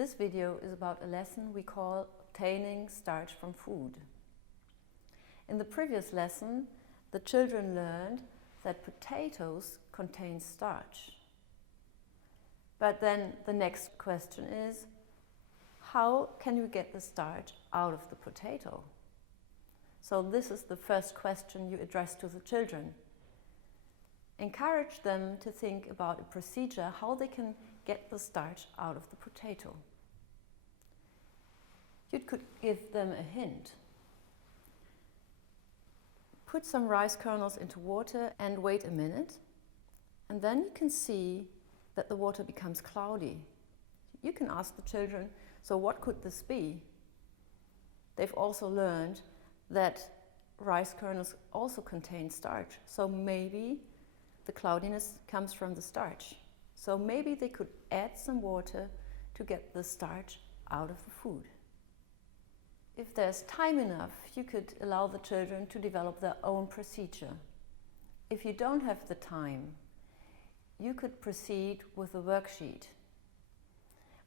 This video is about a lesson we call obtaining starch from food. In the previous lesson, the children learned that potatoes contain starch. But then the next question is, how can you get the starch out of the potato? So this is the first question you address to the children. Encourage them to think about a procedure how they can get the starch out of the potato. You could give them a hint. Put some rice kernels into water and wait a minute, and then you can see that the water becomes cloudy. You can ask the children, so what could this be? They've also learned that rice kernels also contain starch, so maybe the cloudiness comes from the starch. So maybe they could add some water to get the starch out of the food. If there's time enough, you could allow the children to develop their own procedure. If you don't have the time, you could proceed with a worksheet.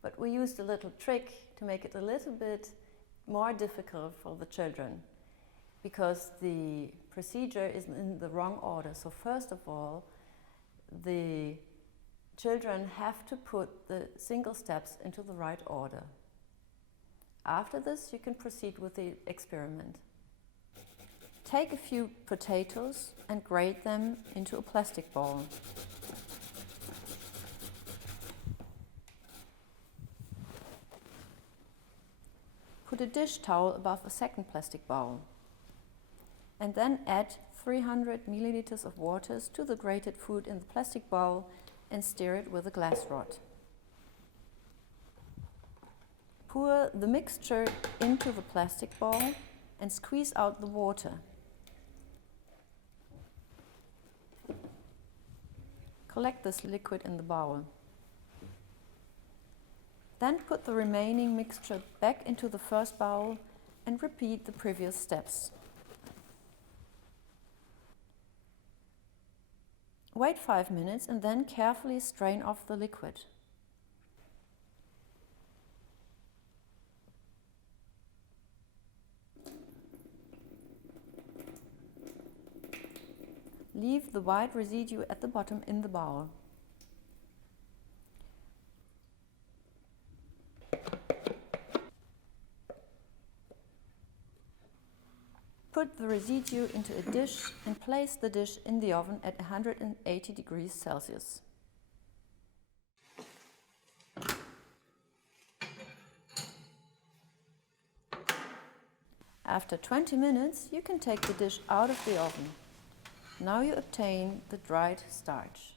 But we used a little trick to make it a little bit more difficult for the children, because the procedure is in the wrong order. So first of all, the children have to put the single steps into the right order. After this, you can proceed with the experiment. Take a few potatoes and grate them into a plastic bowl. Put a dish towel above a second plastic bowl, and then add 300 milliliters of water to the grated food in the plastic bowl and stir it with a glass rod. Pour the mixture into the plastic bowl and squeeze out the water. Collect this liquid in the bowl. Then put the remaining mixture back into the first bowl and repeat the previous steps. Wait 5 minutes and then carefully strain off the liquid. Leave the white residue at the bottom in the bowl. Put the residue into a dish and place the dish in the oven at 180 degrees Celsius. After 20 minutes, you can take the dish out of the oven. Now you obtain the dried starch.